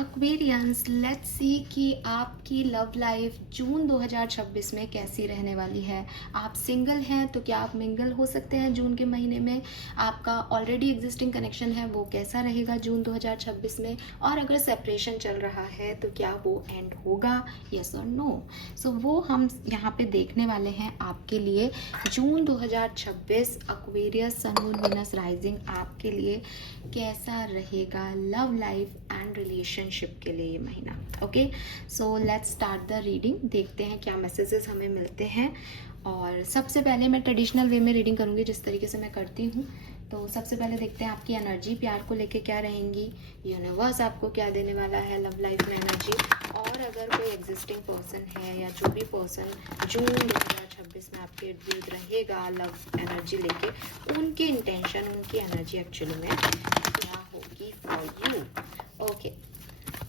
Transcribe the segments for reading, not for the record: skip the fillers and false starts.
Aquarians, let's see कि आपकी love life जून 2026 में कैसी रहने वाली है। आप सिंगल हैं तो क्या आप मिंगल हो सकते हैं जून के महीने में? आपका ऑलरेडी एग्जिस्टिंग कनेक्शन है वो कैसा रहेगा जून 2026 में? और अगर सेपरेशन चल रहा है तो क्या वो एंड होगा, यस और नो? सो वो हम यहाँ पे देखने वाले हैं आपके लिए। June 2026 Aquarius sun moon Venus rising आपके लिए कैसा रहेगा लव लाइफ एंड रिलेशनशिप के लिए ये महीना। Okay, so let's start the reading. देखते हैं क्या मैसेजेस हमें मिलते हैं। और सबसे पहले मैं ट्रेडिशनल वे में रीडिंग करूँगी जिस तरीके से मैं करती हूँ। तो सबसे पहले देखते हैं आपकी एनर्जी प्यार को लेके क्या रहेंगी, यूनिवर्स आपको क्या देने वाला है लव लाइफ में एनर्जी। और अगर कोई एग्जिस्टिंग पर्सन है या जो भी पर्सन जून 2026 में आपके इर्द गिर्द रहेगा लव एनर्जी लेके, उनकी इंटेंशन, उनकी एनर्जी एक्चुअली में क्या होगी for you. Okay,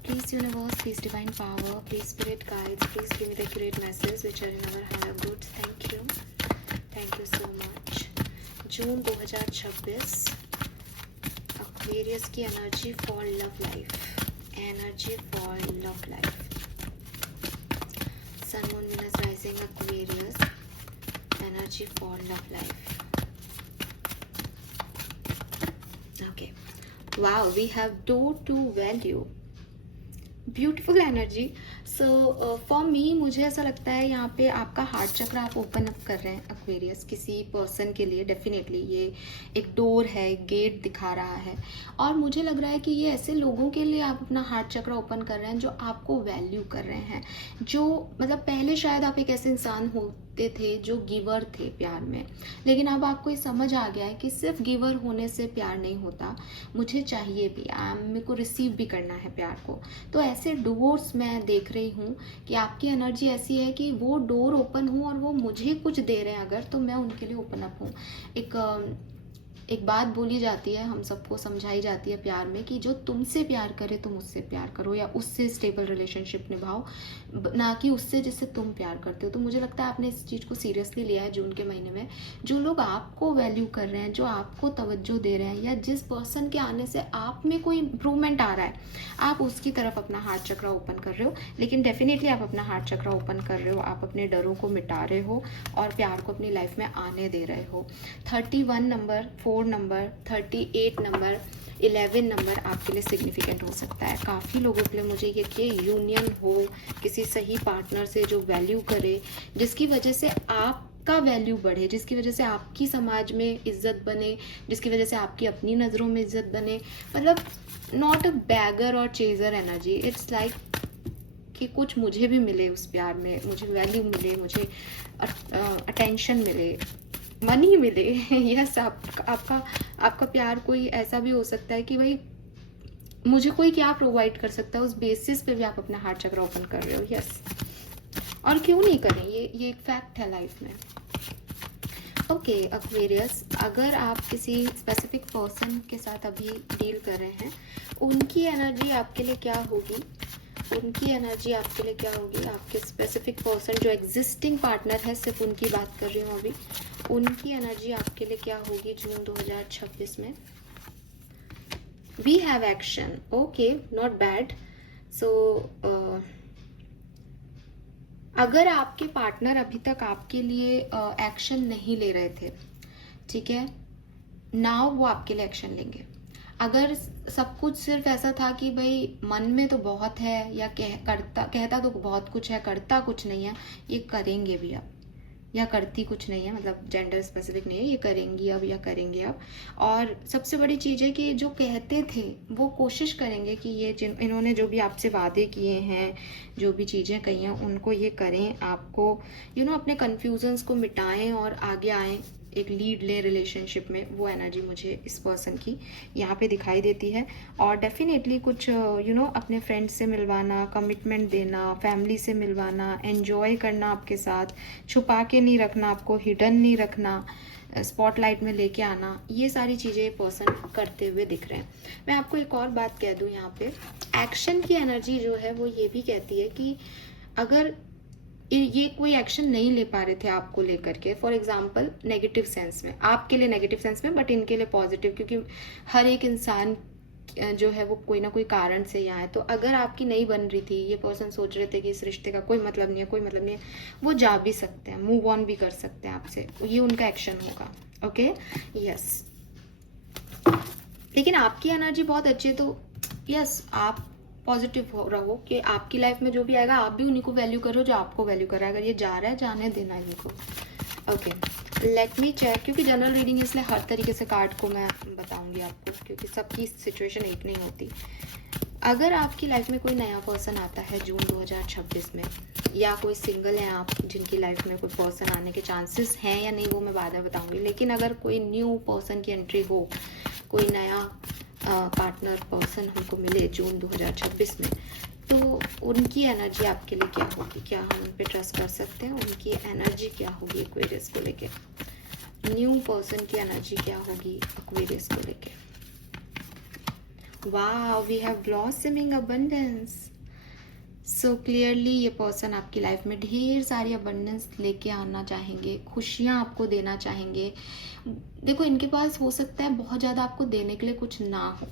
please universe, please divine power, please spirit guides, please give me the accurate message which are in our higher goods. Thank you so much. June 2026 Aquarius की energy for love life, energy for love life. Sun moon Venus rising Aquarius, energy for love life. Okay, wow, we have door to value, beautiful energy. So for me, मुझे ऐसा लगता है यहाँ पे आपका heart चक्र आप ओपन अप कर रहे हैं एक्वेरियस किसी पर्सन के लिए। डेफिनेटली ये एक डोर है, एक गेट दिखा रहा है। और मुझे लग रहा है कि ये ऐसे लोगों के लिए आप अपना हार्ट चक्र ओपन कर रहे हैं जो आपको वैल्यू कर रहे हैं। जो मतलब पहले शायद आप एक ऐसे इंसान होते थे जो गिवर थे प्यार में, लेकिन अब आपको ये समझ आ गया है कि सिर्फ गिवर होने से प्यार नहीं होता, मुझे चाहिए भी, मेरे को रिसीव भी करना है प्यार को। तो ऐसे डोर्स मैं देख रही हूँ कि आपकी एनर्जी ऐसी है कि वो डोर ओपन हो और वो मुझे कुछ दे रहे हैं अगर, तो मैं उनके लिए ओपन अप हूँ। एक बात बोली जाती है, हम सबको समझाई जाती है प्यार में कि जो तुमसे प्यार करे तुम उससे प्यार करो या उससे स्टेबल रिलेशनशिप निभाओ, ना कि उससे जिससे तुम प्यार करते हो। तो मुझे लगता है आपने इस चीज़ को सीरियसली लिया है जून के महीने में। जो लोग आपको वैल्यू कर रहे हैं, जो आपको तवज्जो दे रहे हैं, या जिस पर्सन के आने से आप में कोई इम्प्रूवमेंट आ रहा है, आप उसकी तरफ अपना हार्ट चक्र ओपन कर रहे हो। लेकिन डेफिनेटली आप अपना हार्ट चक्र ओपन कर रहे हो, आप अपने डरों को मिटा रहे हो और प्यार को अपनी लाइफ में आने दे रहे हो। 31 नंबर, 4 नंबर, 38 नंबर, 11 नंबर आपके लिए सिग्निफिकेंट हो सकता है। काफ़ी लोगों के लिए मुझे ये कि यूनियन हो किसी सही पार्टनर से जो वैल्यू करे, जिसकी वजह से आपका वैल्यू बढ़े, जिसकी वजह से आपकी समाज में इज्जत बने, जिसकी वजह से आपकी अपनी नज़रों में इज्जत बने। मतलब नॉट अ बैगर और चेजर एनर्जी, इट्स लाइक कि कुछ मुझे भी मिले उस प्यार में, मुझे वैल्यू मिले, मुझे अटेंशन मिले, मनी मिले। यस, आपका प्यार कोई ऐसा भी हो सकता है कि भाई मुझे कोई क्या प्रोवाइड कर सकता है, उस बेसिस पे भी आप अपना हार्ट चक्र ओपन कर रहे हो। यस, और क्यों नहीं करें, ये एक फैक्ट है लाइफ में। ओके एक्वेरियस, अगर आप किसी स्पेसिफिक पर्सन के साथ अभी डील कर रहे हैं, उनकी एनर्जी आपके लिए क्या होगी, उनकी एनर्जी आपके लिए क्या होगी। आपके स्पेसिफिक पर्सन जो एग्जिस्टिंग पार्टनर है, सिर्फ उनकी बात कर रही हूँ अभी, उनकी एनर्जी आपके लिए क्या होगी जून 2026 में। We have action, okay, not bad. So अगर आपके पार्टनर अभी तक आपके लिए एक्शन नहीं ले रहे थे, ठीक है, नाउ वो आपके लिए एक्शन लेंगे। अगर सब कुछ सिर्फ ऐसा था कि भाई मन में तो बहुत है या कहता तो बहुत कुछ है, करता कुछ नहीं है, ये करेंगे भी अब, या करती कुछ नहीं है, मतलब जेंडर स्पेसिफिक नहीं है, ये करेंगी अब या करेंगे अब। और सबसे बड़ी चीज़ है कि जो कहते थे वो कोशिश करेंगे कि ये इन्होंने जो भी आपसे वादे किए हैं, जो भी चीज़ें कही हैं, उनको ये करें। आपको अपने कन्फ्यूजन्स को मिटाएं और आगे आएँ, एक लीड ले रिलेशनशिप में। वो एनर्जी मुझे इस पर्सन की यहाँ पे दिखाई देती है। और डेफिनेटली कुछ अपने फ्रेंड्स से मिलवाना, कमिटमेंट देना, फैमिली से मिलवाना, एंजॉय करना आपके साथ, छुपा के नहीं रखना, आपको हिडन नहीं रखना, स्पॉटलाइट में लेके आना, ये सारी चीज़ें पर्सन करते हुए दिख रहे हैं। मैं आपको एक और बात कह दूँ यहाँ पे, एक्शन की एनर्जी जो है वो ये भी कहती है कि अगर ये कोई एक्शन नहीं ले पा रहे थे आपको लेकर के, फॉर एग्जाम्पल नेगेटिव सेंस में, आपके लिए नेगेटिव सेंस में, बट इनके लिए पॉजिटिव, क्योंकि हर एक इंसान जो है वो कोई ना कोई कारण से यहाँ है। तो अगर आपकी नहीं बन रही थी, ये पर्सन सोच रहे थे कि इस रिश्ते का कोई मतलब नहीं है, कोई मतलब नहीं है, वो जा भी सकते हैं, मूव ऑन भी कर सकते हैं आपसे, ये उनका एक्शन होगा। Okay, yes. लेकिन आपकी एनर्जी बहुत अच्छी है, तो यस, आप पॉजिटिव हो रहो कि आपकी लाइफ में जो भी आएगा आप भी उन्हीं को वैल्यू करो जो आपको वैल्यू कर रहा है। अगर ये जा रहा है, जाने देना इनको। ओके, लेट मी चेक, क्योंकि जनरल रीडिंग है इसलिए हर तरीके से कार्ड को मैं बताऊंगी आपको, क्योंकि सबकी सिचुएशन एक नहीं होती। अगर आपकी लाइफ में कोई नया पर्सन आता है जून 2026 में, या कोई सिंगल है आप जिनकी लाइफ में कोई पर्सन आने के चांसेस हैं या नहीं, वो मैं बाद में बताऊंगी। लेकिन अगर कोई न्यू पर्सन की एंट्री हो, कोई नया पार्टनर पर्सन हमको मिले जून 2026 में, तो उनकी एनर्जी आपके लिए क्या होगी? क्या हम उन पे ट्रस्ट कर सकते हैं? उनकी एनर्जी क्या होगी एक्वेरियस को लेके? न्यू पर्सन की एनर्जी क्या होगी एक्वेरियस को लेके? वाह, we have blossoming abundance. So clearly ये पर्सन आपकी लाइफ में ढेर सारी अबंडेंस लेके आना चाहेंगे, खुशियाँ आपको देना चाहेंगे। देखो, इनके पास हो सकता है बहुत ज़्यादा आपको देने के लिए कुछ ना हो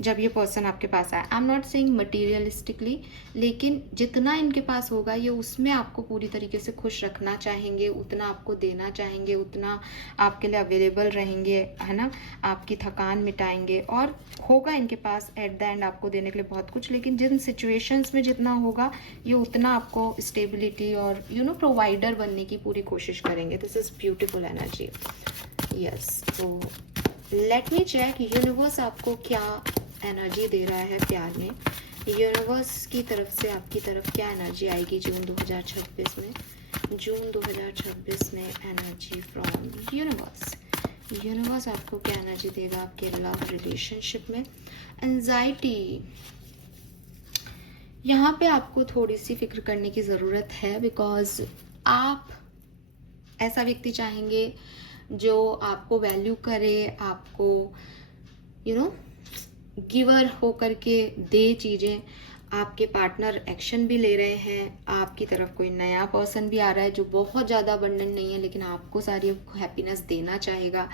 जब ये पर्सन आपके पास आए। I am not saying materialistically, लेकिन जितना इनके पास होगा ये उसमें आपको पूरी तरीके से खुश रखना चाहेंगे, उतना आपको देना चाहेंगे, उतना आपके लिए अवेलेबल रहेंगे, है ना, आपकी थकान मिटाएंगे। और होगा इनके पास एट द एंड आपको देने के लिए बहुत कुछ, लेकिन जिन सिचुएशंस में जितना होगा ये उतना आपको स्टेबिलिटी और प्रोवाइडर बनने की पूरी कोशिश करेंगे। This is beautiful energy. Yes, तो लेट मी चेक यूनिवर्स आपको क्या एनर्जी दे रहा है प्यार में। यूनिवर्स की तरफ से आपकी तरफ क्या एनर्जी आएगी जून 2026 में? जून 2026 में एनर्जी फ्रॉम यूनिवर्स। यूनिवर्स आपको क्या एनर्जी देगा आपके लव रिलेशनशिप में? एंजाइटी, यहाँ पे आपको थोड़ी सी फिक्र करने की ज़रूरत है, बिकॉज आप ऐसा व्यक्ति चाहेंगे जो आपको वैल्यू करे, आपको गिवर होकर के दे चीज़ें। आपके पार्टनर एक्शन भी ले रहे हैं, आपकी तरफ कोई नया पर्सन भी आ रहा है जो बहुत ज़्यादा अबंडेंट नहीं है, लेकिन आपको सारी हैप्पीनेस देना चाहेगा।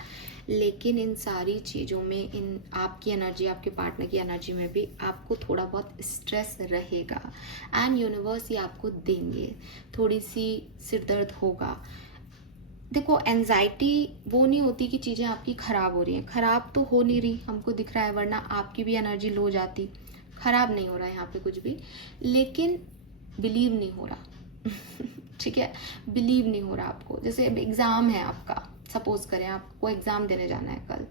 लेकिन इन सारी चीज़ों में, इन आपकी एनर्जी, आपके पार्टनर की एनर्जी में भी आपको थोड़ा बहुत स्ट्रेस रहेगा, एंड यूनिवर्स ये आपको देंगे। थोड़ी सी सिरदर्द होगा। देखो, एंजाइटी वो नहीं होती कि चीज़ें आपकी ख़राब हो रही हैं, ख़राब तो हो नहीं रही, हमको दिख रहा है, वरना आपकी भी एनर्जी लो जाती। ख़राब नहीं हो रहा है यहाँ पे कुछ भी, लेकिन बिलीव नहीं हो रहा ठीक है, बिलीव नहीं हो रहा आपको। जैसे अब एग्ज़ाम है आपका, सपोज करें आपको एग्ज़ाम देने जाना है कल।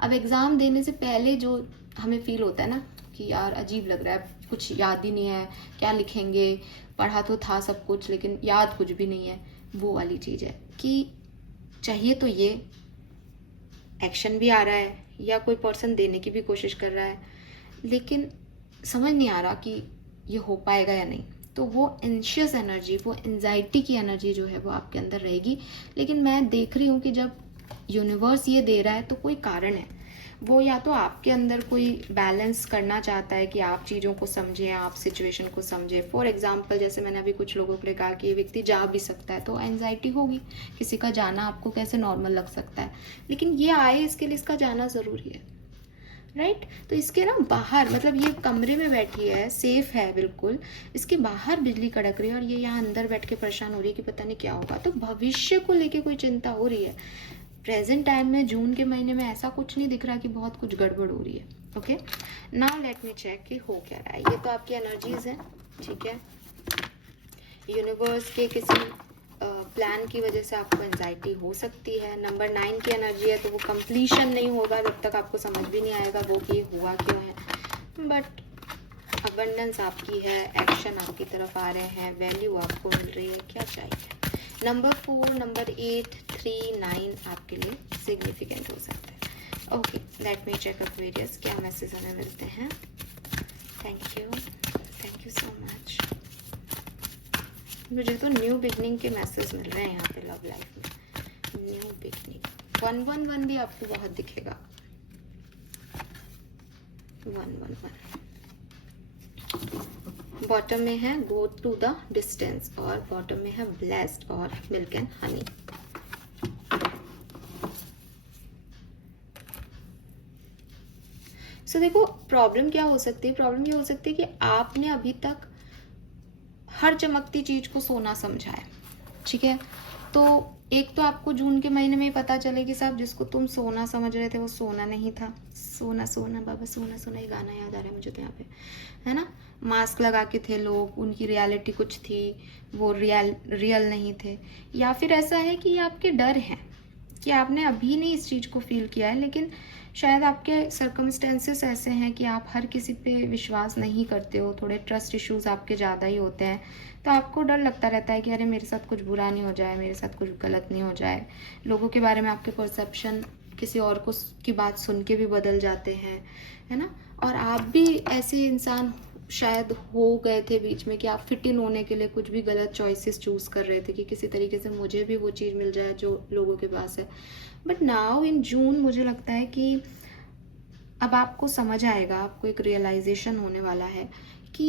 अब एग्ज़ाम देने से पहले जो हमें फील होता है ना कि यार अजीब लग रहा है, कुछ याद ही नहीं है, क्या लिखेंगे, पढ़ा तो था सब कुछ लेकिन याद कुछ भी नहीं है, वो वाली चीज़ है कि चाहिए तो ये एक्शन भी आ रहा है या कोई पर्सन देने की भी कोशिश कर रहा है, लेकिन समझ नहीं आ रहा कि ये हो पाएगा या नहीं। तो वो एंशियस एनर्जी, वो एंजाइटी की एनर्जी जो है वो आपके अंदर रहेगी। लेकिन मैं देख रही हूँ कि जब यूनिवर्स ये दे रहा है तो कोई कारण है। वो या तो आपके अंदर कोई बैलेंस करना चाहता है कि आप चीज़ों को समझें, आप सिचुएशन को समझें। फॉर एग्जांपल, जैसे मैंने अभी कुछ लोगों के लिए कहा कि ये व्यक्ति जा भी सकता है, तो एंजाइटी होगी। किसी का जाना आपको कैसे नॉर्मल लग सकता है, लेकिन ये आए इसके लिए इसका जाना ज़रूरी है, राइट? तो इसके ना बाहर, मतलब ये कमरे में बैठी है, सेफ है बिल्कुल, इसके बाहर बिजली कड़क रही है और ये यहाँ अंदर बैठ के परेशान हो रही है कि पता नहीं क्या होगा। तो भविष्य को लेके कोई चिंता हो रही है। प्रेजेंट टाइम में जून के महीने में ऐसा कुछ नहीं दिख रहा कि बहुत कुछ गड़बड़ हो रही है। Okay, now let me check कि हो क्या रहा है। ये तो आपकी एनर्जीज है, ठीक है। यूनिवर्स के किसी प्लान की वजह से आपको एंजाइटी हो सकती है। नंबर 9 की एनर्जी है, तो वो कंप्लीशन नहीं होगा जब तक आपको समझ भी नहीं आएगा वो कि हुआ क्यों है। बट अबंडेंस आपकी है, एक्शन आपकी तरफ आ रहे हैं, वैल्यू आपको मिल रही है, क्या चाहिए। नंबर 4, नंबर 8, 3, 9 आपके लिए सिग्निफिकेंट हो सकता है। Okay, let me check Aquarius, क्या मैसेज हमें मिलते हैं। Thank you so much. मुझे तो न्यू बिगनिंग के मैसेज मिल रहे हैं यहाँ पे लव लाइफ में। न्यू बिगनिंग 111 भी आपको बहुत दिखेगा। 111 बॉटम में है गो टू द डिस्टेंस, और बॉटम में है ब्लेस्ड और मिल्क एंड हनी। सो देखो प्रॉब्लम क्या हो सकती है, प्रॉब्लम ये हो सकती है कि आपने अभी तक हर चमकती चीज को सोना समझा है, ठीक है। तो एक तो आपको जून के महीने में ही पता चले कि साहब जिसको तुम सोना समझ रहे थे वो सोना नहीं था। सोना सोना बाबा सोना सोना, ये गाना याद आ रहा है मुझे तो यहाँ पे, है ना। मास्क लगा के थे लोग, उनकी रियलिटी कुछ थी, वो रियल नहीं थे। या फिर ऐसा है कि आपके डर हैं कि आपने अभी नहीं इस चीज़ को फील किया है, लेकिन शायद आपके सर्कमस्टेंसेस ऐसे हैं कि आप हर किसी पे विश्वास नहीं करते हो, थोड़े ट्रस्ट इश्यूज आपके ज़्यादा ही होते हैं। तो आपको डर लगता रहता है कि अरे मेरे साथ कुछ बुरा नहीं हो जाए, मेरे साथ कुछ गलत नहीं हो जाए। लोगों के बारे में आपके परसेप्शन किसी और को की बात सुन के भी बदल जाते हैं, है ना। और आप भी ऐसे इंसान शायद हो गए थे बीच में कि आप फिट इन होने के लिए कुछ भी गलत चॉइसेस चूज कर रहे थे कि किसी तरीके से मुझे भी वो चीज़ मिल जाए जो लोगों के पास है। बट नाउ इन जून मुझे लगता है कि अब आपको समझ आएगा, आपको एक रियलाइजेशन होने वाला है कि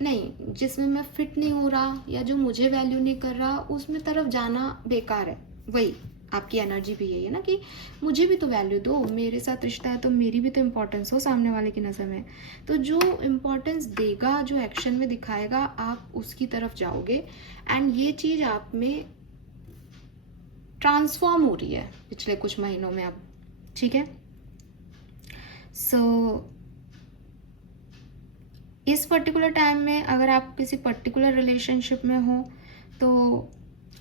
नहीं, जिसमें मैं फिट नहीं हो रहा या जो मुझे वैल्यू नहीं कर रहा उसमें तरफ जाना बेकार है। वही आपकी एनर्जी भी यही है ना कि मुझे भी तो वैल्यू दो, मेरे साथ रिश्ता है तो मेरी भी तो इम्पोर्टेंस हो सामने वाले की नज़र में। तो जो इम्पोर्टेंस देगा, जो एक्शन में दिखाएगा, आप उसकी तरफ जाओगे। एंड ये चीज़ आप में ट्रांसफॉर्म हो रही है पिछले कुछ महीनों में अब, ठीक है। सो इस पर्टिकुलर टाइम में अगर आप किसी पर्टिकुलर रिलेशनशिप में हो तो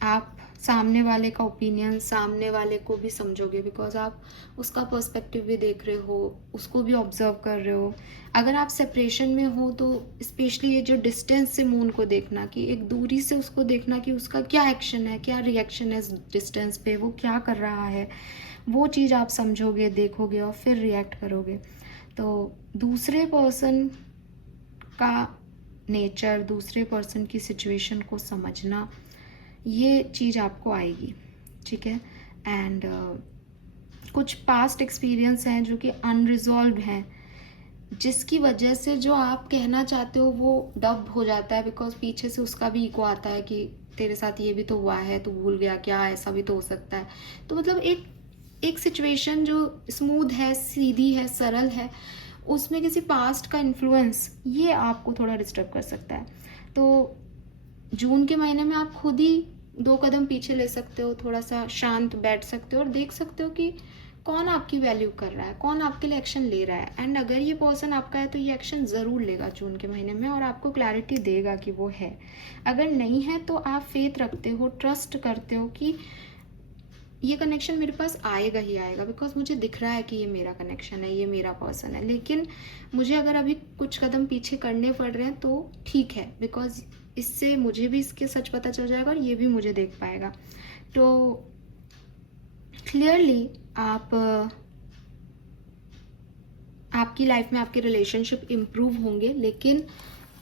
आप सामने वाले का ओपिनियन, सामने वाले को भी समझोगे, बिकॉज आप उसका पर्सपेक्टिव भी देख रहे हो, उसको भी ऑब्जर्व कर रहे हो। अगर आप सेपरेशन में हो तो स्पेशली ये जो डिस्टेंस से मून को देखना, कि एक दूरी से उसको देखना कि उसका क्या एक्शन है, क्या रिएक्शन है डिस्टेंस पे, वो क्या कर रहा है, वो चीज़ आप समझोगे, देखोगे और फिर रिएक्ट करोगे। तो दूसरे पर्सन का नेचर, दूसरे पर्सन की सिचुएशन को समझना, ये चीज़ आपको आएगी, ठीक है। एंड कुछ पास्ट एक्सपीरियंस हैं जो कि अनरिजॉल्व हैं, जिसकी वजह से जो आप कहना चाहते हो वो डब हो जाता है, बिकॉज पीछे से उसका भी इको आता है कि तेरे साथ ये भी तो हुआ है, तू भूल गया क्या, ऐसा भी तो हो सकता है। तो मतलब एक सिचुएशन जो स्मूथ है, सीधी है, सरल है, उसमें किसी पास्ट का इन्फ्लुएंस ये आपको थोड़ा डिस्टर्ब कर सकता है। तो जून के महीने में आप खुद ही 2 कदम पीछे ले सकते हो, थोड़ा सा शांत बैठ सकते हो और देख सकते हो कि कौन आपकी वैल्यू कर रहा है, कौन आपके लिए एक्शन ले रहा है। एंड अगर ये पर्सन आपका है तो ये एक्शन ज़रूर लेगा जून के महीने में और आपको क्लैरिटी देगा कि वो है। अगर नहीं है तो आप फेथ रखते हो, ट्रस्ट करते हो कि ये कनेक्शन मेरे पास आएगा ही आएगा, बिकॉज मुझे दिख रहा है कि ये मेरा कनेक्शन है, ये मेरा पर्सन है। लेकिन मुझे अगर अभी कुछ कदम पीछे करने पड़ रहे हैं तो ठीक है, बिकॉज इससे मुझे भी इसके सच पता चल जाएगा और ये भी मुझे देख पाएगा। तो क्लियरली आपकी लाइफ में आपके रिलेशनशिप इम्प्रूव होंगे, लेकिन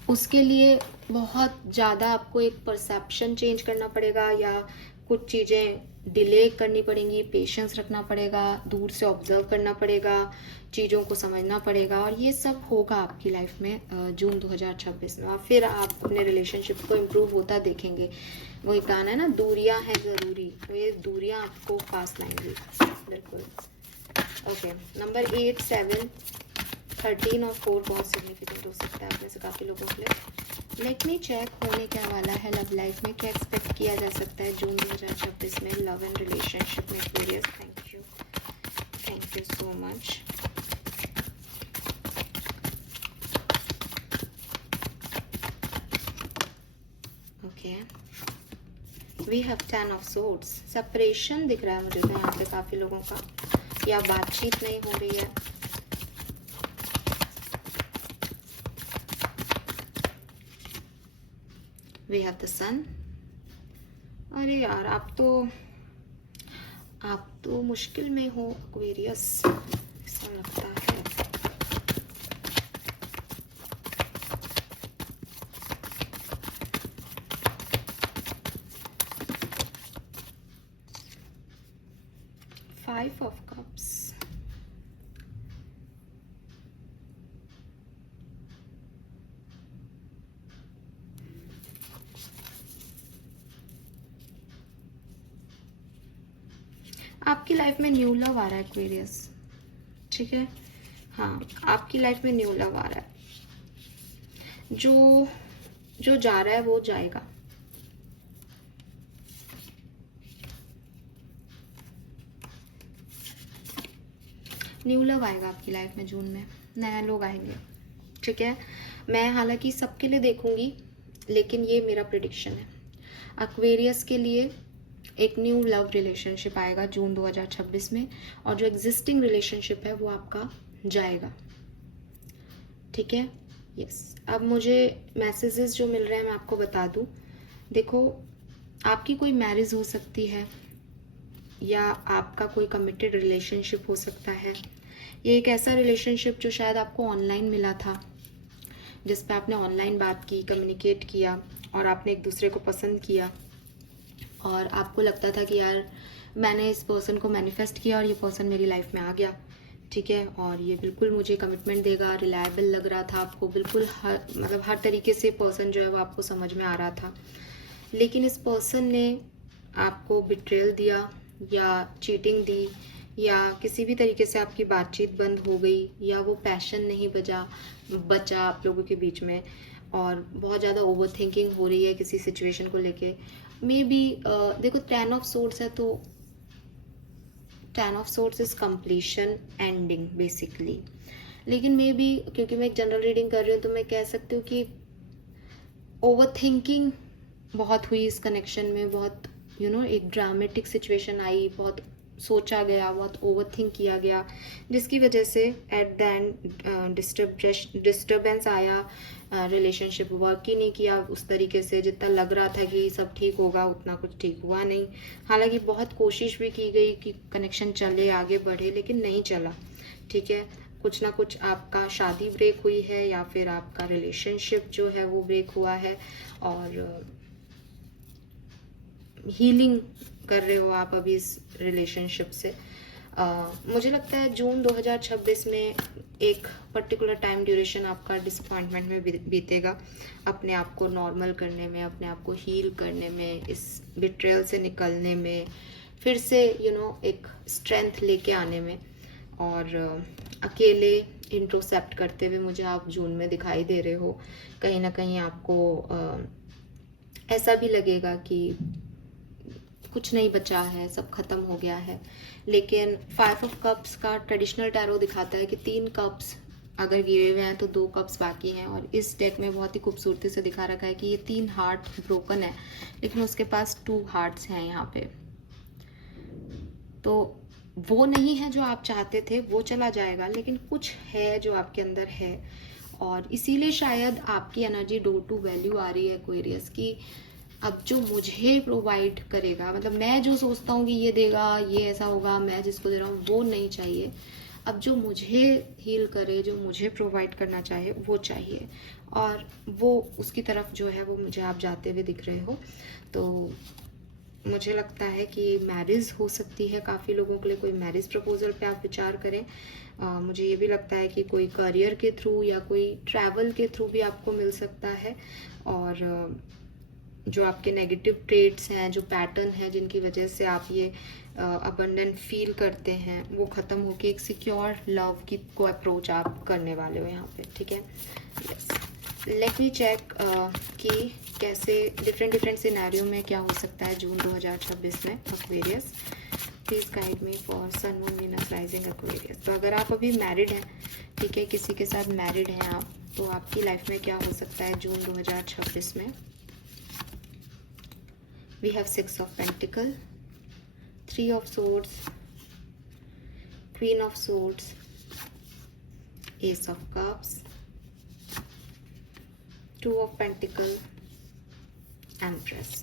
उसके लिए बहुत ज़्यादा आपको एक परसेप्शन चेंज करना पड़ेगा या कुछ चीज़ें डिले करनी पड़ेंगी, पेशेंस रखना पड़ेगा, दूर से ऑब्जर्व करना पड़ेगा, चीज़ों को समझना पड़ेगा, और ये सब होगा आपकी लाइफ में जून 2026 में। और फिर आप अपने रिलेशनशिप को इम्प्रूव होता देखेंगे। वही गाना है ना, दूरियां हैं ज़रूरी, तो ये दूरियां आपको पास लाएंगी, बिल्कुल। ओके, नंबर 8, 7, 13 और 4 बहुत सिग्निफिकेंट हो सकता है आप में से काफ़ी लोगों के लिए। लेट मी चेक होने क्या वाला है लव लाइफ में, क्या एक्सपेक्ट किया जा सकता है जून 2026 में लव एंड रिलेशनशिप में। Aquarius, thank you so much. Okay, we have 10 of swords. Separation दिख रहा है मुझे तो यहाँ पे काफ़ी लोगों का, या बातचीत नहीं हो रही है। We have the sun। अरे यार, आप तो मुश्किल में हो एक्वेरियस, ऐसा लगता है। फाइव ऑफ कप्स, आपकी लाइफ में न्यू लव आ रहा है एक्वेरियस, ठीक है। हाँ, आपकी लाइफ में न्यू लव आ रहा है। जो जो जा रहा है वो जाएगा। न्यू लव आएगा आपकी लाइफ में जून में, नए लोग आएंगे, ठीक है। मैं हालांकि सबके लिए देखूंगी, लेकिन ये मेरा प्रिडिक्शन है। एक्वेरियस के लिए एक न्यू लव रिलेशनशिप आएगा जून 2026 में, और जो एग्जिस्टिंग रिलेशनशिप है वो आपका जाएगा, ठीक है। यस, अब मुझे मैसेजेस जो मिल रहे हैं मैं आपको बता दूं। देखो, आपकी कोई मैरिज हो सकती है, या आपका कोई कमिटेड रिलेशनशिप हो सकता है। ये एक ऐसा रिलेशनशिप जो शायद आपको ऑनलाइन मिला था, जिस पे आपने ऑनलाइन बात की, कम्युनिकेट किया, और आपने एक दूसरे को पसंद किया, और आपको लगता था कि यार मैंने इस पर्सन को मैनिफेस्ट किया और ये पर्सन मेरी लाइफ में आ गया, ठीक है, और ये बिल्कुल मुझे कमिटमेंट देगा, रिलायबल लग रहा था आपको, बिल्कुल हर तरीके से पर्सन जो है वो आपको समझ में आ रहा था। लेकिन इस पर्सन ने आपको बिट्रेयल दिया, या चीटिंग दी, या किसी भी तरीके से आपकी बातचीत बंद हो गई, या वो पैशन नहीं बचा आप लोगों के बीच में, और बहुत ज़्यादा ओवर थिंकिंग हो रही है किसी सिचुएशन को लेके। मे बी देखो, 10 ऑफ सोर्ड्स है, तो 10 of swords is completion, ending basically. लेकिन मे बी, क्योंकि मैं एक जनरल रीडिंग कर रही हूँ, तो मैं कह सकती हूँ कि ओवर थिंकिंग बहुत हुई इस कनेक्शन में, बहुत एक ड्रामेटिक सिचुएशन आई, बहुत सोचा गया, बहुत ओवर थिंक किया गया, जिसकी वजह से एट द एंड डिस्टर्बेंस आया। रिलेशनशिप वर्क ही नहीं किया उस तरीके से, जितना लग रहा था कि सब ठीक होगा, उतना कुछ ठीक हुआ नहीं। हालांकि बहुत कोशिश भी की गई कि कनेक्शन चले, आगे बढ़े, लेकिन नहीं चला, ठीक है। कुछ ना कुछ आपका शादी ब्रेक हुई है, या फिर आपका रिलेशनशिप जो है वो ब्रेक हुआ है, और हीलिंग कर रहे हो आप अभी इस रिलेशनशिप से। मुझे लगता है जून 2026 में एक पर्टिकुलर टाइम ड्यूरेशन आपका डिसअपॉइंटमेंट में बीतेगा, अपने आप को नॉर्मल करने में, अपने आप को हील करने में, इस बिट्रेयल से निकलने में, फिर से एक स्ट्रेंथ लेके आने में। और अकेले इंट्रोसेप्ट करते हुए मुझे आप जून में दिखाई दे रहे हो। कहीं ना कहीं आपको ऐसा भी लगेगा कि कुछ नहीं बचा है, सब खत्म हो गया है। लेकिन 5 ऑफ कप्स का ट्रेडिशनल टैरो दिखाता है कि 3 कप्स अगर गिरे हुए हैं तो 2 कप्स बाकी हैं, और इस डेक में बहुत ही खूबसूरती से दिखा रखा है कि ये 3 हार्ट ब्रोकन है, लेकिन उसके पास 2 हार्ट्स हैं यहाँ पे। तो वो नहीं है जो आप चाहते थे, वो चला जाएगा, लेकिन कुछ है जो आपके अंदर है, और इसीलिए शायद आपकी एनर्जी डोर टू वैल्यू आ रही है एक्वेरियस की। अब जो मुझे प्रोवाइड करेगा, मतलब मैं जो सोचता हूँ कि ये देगा, ये ऐसा होगा, मैं जिसको दे रहा हूँ वो नहीं चाहिए। अब जो मुझे हील करे, जो मुझे प्रोवाइड करना चाहे, वो चाहिए, और वो उसकी तरफ जो है वो मुझे आप जाते हुए दिख रहे हो। तो मुझे लगता है कि मैरिज हो सकती है काफ़ी लोगों के लिए, कोई मैरिज प्रपोजल पे आप विचार करें। मुझे ये भी लगता है कि कोई करियर के थ्रू या कोई ट्रैवल के थ्रू भी आपको मिल सकता है, और जो आपके नेगेटिव ट्रेट्स हैं, जो पैटर्न है जिनकी वजह से आप ये अबंडेंट फील करते हैं, वो ख़त्म होके एक सिक्योर लव की को अप्रोच आप करने वाले हो यहाँ पे, ठीक है। यस, लेट मी चेक कि कैसे डिफरेंट सिनेरियो में क्या हो सकता है जून 2026 में Aquarius. Please guide me for sun moon Venus rising Aquarius. तो अगर आप अभी मैरिड हैं, ठीक है, किसी के साथ मैरिड हैं आप, तो आपकी लाइफ में क्या हो सकता है जून 2026 में। We have 6 of Pentacles, 3 of Swords, Queen of Swords, Ace of Cups, 2 of Pentacles, Empress.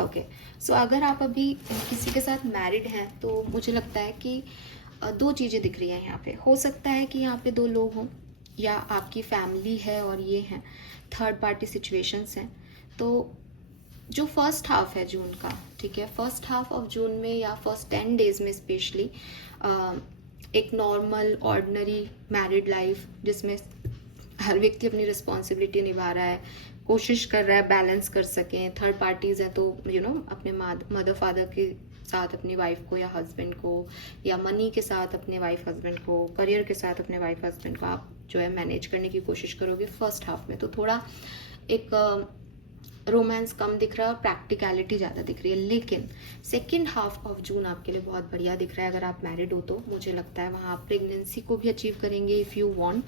Okay, सो अगर आप अभी किसी के साथ मैरिड हैं तो मुझे लगता है कि 2 चीज़ें दिख रही हैं यहाँ पे। हो सकता है कि यहाँ पे 2 लोग हों, या आपकी फैमिली है और ये हैं, थर्ड पार्टी सिचुएशंस हैं। तो जो फर्स्ट हाफ है जून का, ठीक है, फर्स्ट हाफ ऑफ जून में या फर्स्ट 10 डेज में स्पेशली एक नॉर्मल ऑर्डिनरी मैरिड लाइफ, जिसमें हर व्यक्ति अपनी रिस्पॉन्सिबिलिटी निभा रहा है, कोशिश कर रहा है बैलेंस कर सकें। थर्ड पार्टीज हैं तो अपने मदर फादर की साथ अपनी वाइफ को या हस्बैंड को, या मनी के साथ अपने वाइफ हस्बैंड को, करियर के साथ अपने वाइफ हस्बैंड को आप जो है मैनेज करने की कोशिश करोगे फर्स्ट हाफ में, तो थोड़ा एक रोमांस कम दिख रहा है और प्रैक्टिकलिटी ज़्यादा दिख रही है। लेकिन सेकेंड हाफ ऑफ जून आपके लिए बहुत बढ़िया दिख रहा है। अगर आप मैरिड हो तो मुझे लगता है वहाँ आप प्रेगनेंसी को भी अचीव करेंगे इफ़ यू वांट,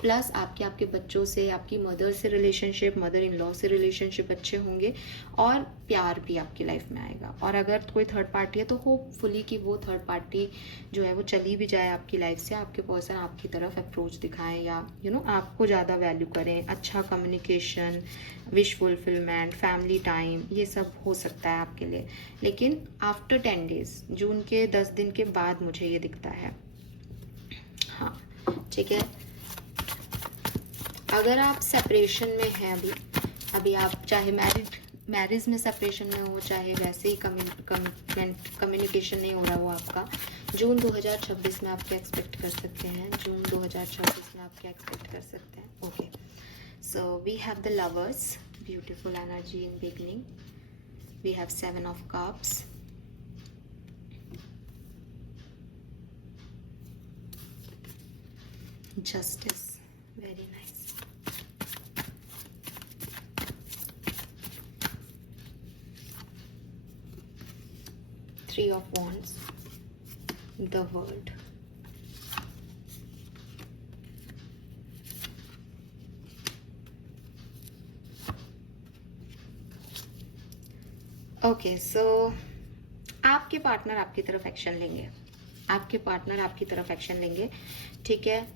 प्लस आपके बच्चों से, आपकी मदर से रिलेशनशिप, मदर इन लॉ से रिलेशनशिप अच्छे होंगे, और प्यार भी आपकी लाइफ में आएगा। और अगर कोई थर्ड पार्टी है तो होपफुली कि वो थर्ड पार्टी जो है वो चली भी जाए आपकी लाइफ से, आपके पर्सन आपकी तरफ अप्रोच दिखाएं, या आपको ज़्यादा वैल्यू करें। अच्छा communication, wish fulfilment, family time, ये सब हो सकता है आपके लिए। लेकिन आफ्टर 10 डेज, जून के 10 दिन के बाद मुझे ये दिखता है। हाँ ठीक है। अगर आप सेपरेशन में हैं अभी आप चाहे मैरिज में सेपरेशन में हो, चाहे वैसे ही कम्युनिकेशन नहीं हो रहा वो आपका, जून 2026 में आप क्या एक्सपेक्ट कर सकते हैं? जून 2026 में आप क्या एक्सपेक्ट कर सकते हैं? Okay, so we have the lovers, beautiful energy in beginning. We have 7 of cups, justice, very nice. 3 of wands, the world. Okay so आपके पार्टनर आपकी तरफ एक्शन लेंगे, आपके पार्टनर आपकी तरफ एक्शन लेंगे, ठीक है।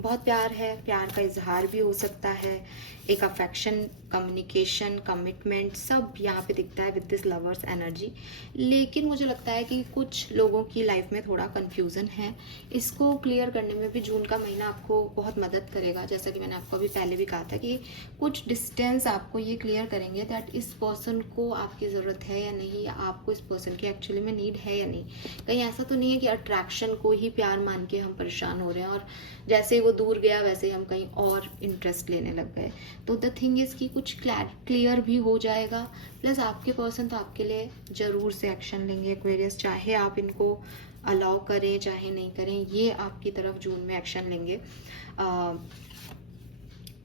बहुत प्यार है, प्यार का इजहार भी हो सकता है, एक अफेक्शन, कम्युनिकेशन, कमिटमेंट सब यहाँ पे दिखता है विद दिस लवर्स एनर्जी। लेकिन मुझे लगता है कि कुछ लोगों की लाइफ में थोड़ा कंफ्यूजन है, इसको क्लियर करने में भी जून का महीना आपको बहुत मदद करेगा। जैसा कि मैंने आपको अभी पहले भी कहा था कि कुछ डिस्टेंस आपको ये क्लियर करेंगे दैट इस पर्सन को आपकी ज़रूरत है या नहीं, या आपको इस पर्सन की एक्चुअली में नीड है या नहीं। कहीं ऐसा तो नहीं है कि अट्रैक्शन को ही प्यार मान के हम परेशान हो रहे हैं और जैसे ही वो दूर गया वैसे ही हम कहीं और इंटरेस्ट लेने लग गए। तो द थिंग इज़ कि कुछ क्लियर भी हो जाएगा, प्लस आपके पर्सन तो आपके लिए ज़रूर से एक्शन लेंगे एक्वेरियस, चाहे आप इनको अलाउ करें चाहे नहीं करें, ये आपकी तरफ जून में एक्शन लेंगे।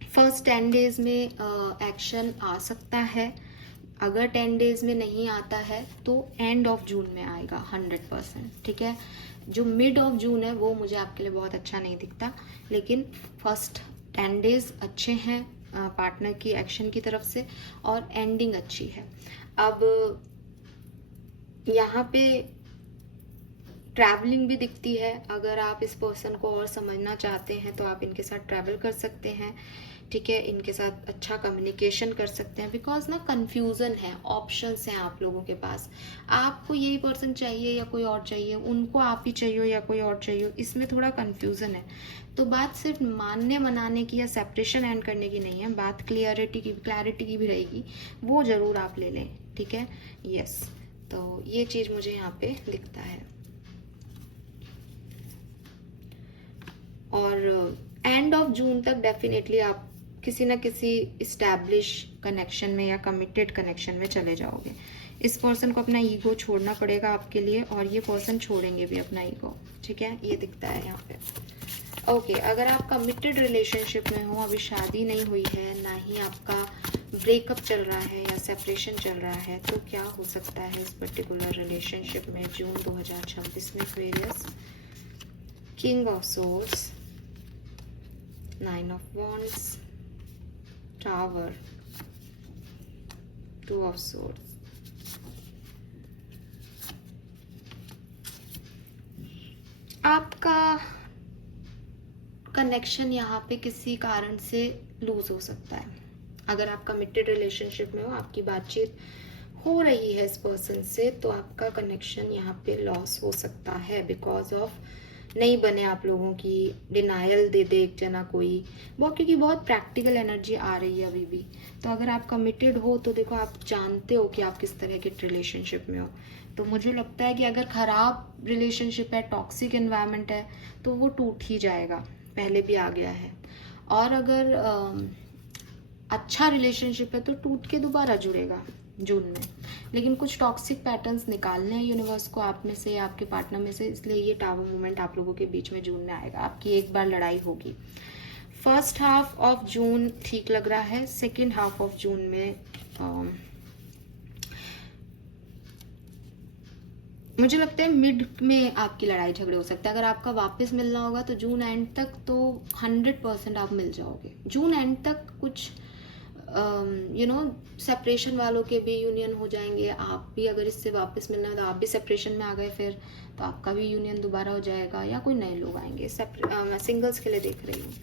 फर्स्ट 10 डेज में एक्शन आ सकता है, अगर 10 डेज में नहीं आता है तो एंड ऑफ जून में आएगा 100%, ठीक है। जो मिड ऑफ जून है वो मुझे आपके लिए बहुत अच्छा नहीं दिखता, लेकिन फर्स्ट 10 डेज अच्छे हैं पार्टनर की एक्शन की तरफ से, और एंडिंग अच्छी है। अब यहाँ पे ट्रैवलिंग भी दिखती है, अगर आप इस पर्सन को और समझना चाहते हैं तो आप इनके साथ ट्रैवल कर सकते हैं, ठीक है। इनके साथ अच्छा कम्युनिकेशन कर सकते हैं, बिकॉज ना कन्फ्यूज़न है, ऑप्शंस हैं आप लोगों के पास। आपको यही पर्सन चाहिए या कोई और चाहिए, उनको आप ही चाहिए या कोई और चाहिए, इसमें थोड़ा कन्फ्यूज़न है। तो बात सिर्फ मानने मनाने की या सेपरेशन एंड करने की नहीं है, बात क्लियरिटी की भी रहेगी, वो ज़रूर आप ले लें, ठीक है। यस, तो ये चीज़ मुझे यहाँ पे दिखता है। और एंड ऑफ जून तक डेफिनेटली आप किसी न किसी इस्टेब्लिश कनेक्शन में या कमिटेड कनेक्शन में चले जाओगे। इस पर्सन को अपना ईगो छोड़ना पड़ेगा आपके लिए, और ये पर्सन छोड़ेंगे भी अपना ईगो, ठीक है, ये दिखता है यहाँ पे। ओके, अगर आप कमिटेड रिलेशनशिप में हो, अभी शादी नहीं हुई है, ना ही आपका ब्रेकअप चल रहा है या सेपरेशन चल रहा है, तो क्या हो सकता है इस पर्टिकुलर रिलेशनशिप में जून 2026 में Aquarius? King of swords, 9 of wands, tower, 2 of swords. आपका कनेक्शन यहाँ पे किसी कारण से लूज हो सकता है। अगर आप कमिटेड रिलेशनशिप में हो, आपकी बातचीत हो रही है इस पर्सन से, तो आपका कनेक्शन यहाँ पे लॉस हो सकता है बिकॉज ऑफ नहीं बने आप लोगों की, डिनायल दे दे एक जना कोई, बहुत, क्योंकि बहुत प्रैक्टिकल एनर्जी आ रही है अभी भी। तो अगर आप कमिटेड हो तो देखो आप जानते हो कि आप किस तरह के रिलेशनशिप में हो, तो मुझे लगता है कि अगर ख़राब रिलेशनशिप है, टॉक्सिक एनवायरनमेंट है, तो वो टूट ही जाएगा, पहले भी आ गया है। और अगर अच्छा रिलेशनशिप है तो टूट के दोबारा जुड़ेगा, जून में। लेकिन कुछ टॉक्सिक पैटर्न्स निकालने हैं यूनिवर्स को आप में से, आपके पार्टनर में से, इसलिए ये टावर मूवमेंट आप लोगों के बीच में जून में आएगा। आपकी एक बार लड़ाई होगी। फर्स्ट हाफ ऑफ जून ठीक लग रहा है। सेकेंड हाफ ऑफ जून में मुझे लगता है मिड में आपकी लड़ाई झगड़े हो सकते हैं। अगर आपका वापस मिलना होगा तो जून एंड तक तो 100% आप मिल जाओगे। जून एंड तक कुछ सेपरेशन वालों के भी यूनियन हो जाएंगे। आप भी अगर इससे वापस मिलना है तो आप भी सेपरेशन में आ गए फिर, तो आपका भी यूनियन दोबारा हो जाएगा, या कोई नए लोग आएंगे। मैं सिंगल्स के लिए देख रही हूँ।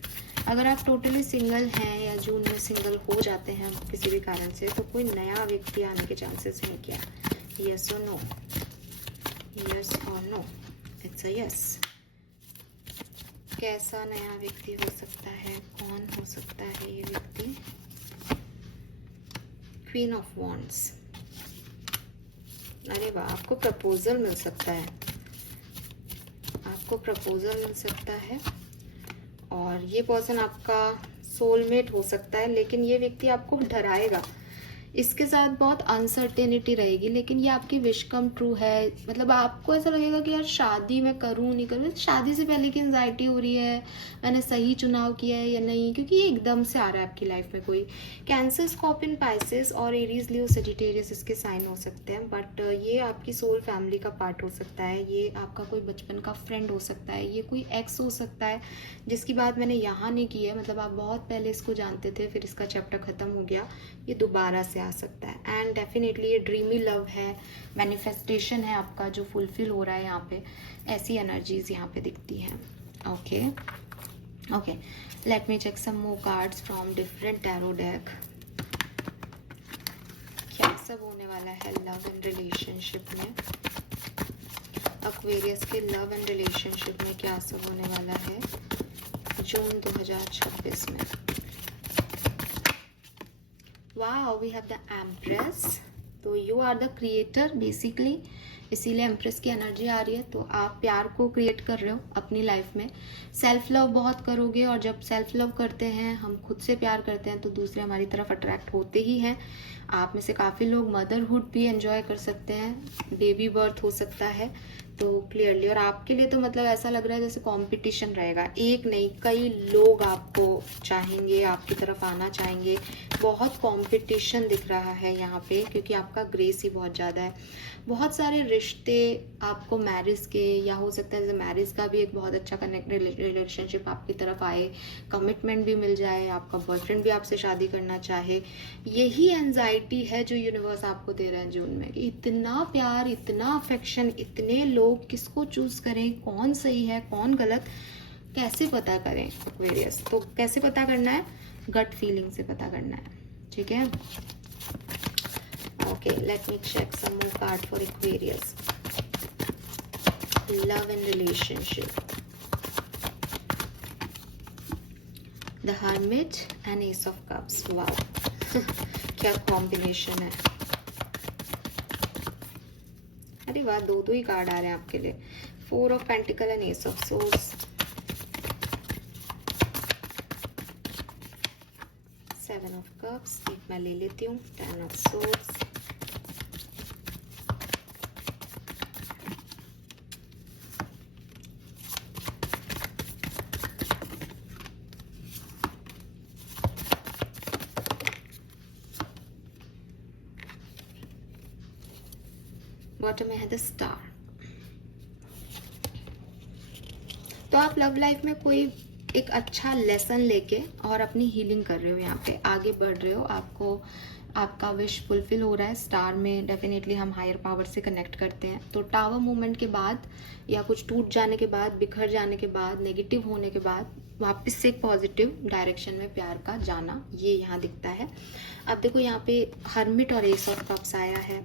अगर आप टोटली सिंगल हैं या जून में सिंगल हो जाते हैं किसी भी कारण से, तो कोई नया व्यक्ति आने के चांसेस हैं क्या? यस और नो? यस और नो? It's a yes. कैसा नया व्यक्ति हो सकता है? कौन हो सकता है ये व्यक्ति? Queen of wands. अरे वाह, आपको प्रपोजल मिल सकता है। आपको प्रपोजल मिल सकता है और ये पर्सन आपका सोलमेट हो सकता है, लेकिन ये व्यक्ति आपको डराएगा। इसके साथ बहुत अनसर्टेनिटी रहेगी, लेकिन ये आपकी विश कम ट्रू है। मतलब आपको ऐसा लगेगा कि यार शादी मैं करूँ नहीं करूँ, शादी से पहले की एंजाइटी हो रही है, मैंने सही चुनाव किया है या नहीं, क्योंकि ये एकदम से आ रहा है आपकी लाइफ में। कोई कैंसर, स्कॉर्पियन, पाइसेस और एरीज, लियो, सजिटेरियस इसके साइन हो सकते हैं। बट ये आपकी सोल फैमिली का पार्ट हो सकता है। ये आपका कोई बचपन का फ्रेंड हो सकता है। ये कोई एक्स हो सकता है जिसकी बात मैंने यहाँ नहीं की है। मतलब आप बहुत पहले इसको जानते थे, फिर इसका चैप्टर ख़त्म हो गया, ये दोबारा से आ सकता है। एंड डेफिनेटली ये ड्रीमी लव है, मैनिफेस्टेशन है आपका जो फुलफिल हो रहा है यहाँ पे। ऐसी एनर्जीज यहाँ पे दिखती हैं। Okay okay, let me check some more cards from different tarot deck. क्या सब होने वाला है लव एंड रिलेशनशिप में? एक्वेरियस के लव एंड रिलेशनशिप में क्या सब होने वाला है जून 2026 में? Wow, we have the empress. तो you are the creator basically, इसीलिए एम्प्रेस की एनर्जी आ रही है। तो आप प्यार को क्रिएट कर रहे हो अपनी लाइफ में। सेल्फ लव बहुत करोगे, और जब सेल्फ लव करते हैं, हम खुद से प्यार करते हैं, तो दूसरे हमारी तरफ अट्रैक्ट होते ही हैं। आप में से काफ़ी लोग मदरहुड भी एंजॉय कर सकते हैं, बेबी बर्थ हो सकता है तो क्लियरली। और आपके लिए तो मतलब ऐसा लग रहा है जैसे कंपटीशन रहेगा। एक नहीं, कई लोग आपको चाहेंगे, आपकी तरफ आना चाहेंगे। बहुत कंपटीशन दिख रहा है यहाँ पे, क्योंकि आपका ग्रेस ही बहुत ज़्यादा है। बहुत सारे रिश्ते आपको मैरिज के, या हो सकता है मैरिज का भी एक बहुत अच्छा कनेक्ट रिलेशनशिप आपकी तरफ आए, कमिटमेंट भी मिल जाए, आपका बॉयफ्रेंड भी आपसे शादी करना चाहे। यही एंजाइटी है जो यूनिवर्स आपको दे रहा है जून में, कि इतना प्यार, इतना अफेक्शन, इतने लोग, किसको चूज करें, कौन सही है कौन गलत, कैसे पता करें एक्वेरियस? तो कैसे पता करना है? गट फीलिंग से पता करना है, ठीक है? Okay, let me check some more card for Aquarius. Love and relationship. The Hermit and Ace of Cups. Wow. क्या कॉम्बिनेशन है। अरे वाह, दो ही कार्ड आ रहे हैं आपके लिए। 4 of Pentacles and Ace of Swords. 7 of Cups. एक मैं ले लेती हूँ। 10 of Swords. बॉटम में है द स्टार। तो आप लव लाइफ में कोई एक अच्छा लेसन लेके और अपनी हीलिंग कर रहे हो, यहाँ पे आगे बढ़ रहे हो, आपको आपका विश फुलफिल हो रहा है। स्टार में डेफिनेटली हम हायर पावर से कनेक्ट करते हैं। तो टावर मूवमेंट के बाद, या कुछ टूट जाने के बाद, बिखर जाने के बाद, नेगेटिव होने के बाद, वापस से एक पॉजिटिव डायरेक्शन में प्यार का जाना, ये यहाँ दिखता है। अब देखो यहाँ पे हर्मिट और एस ऑफ कप्स आया है,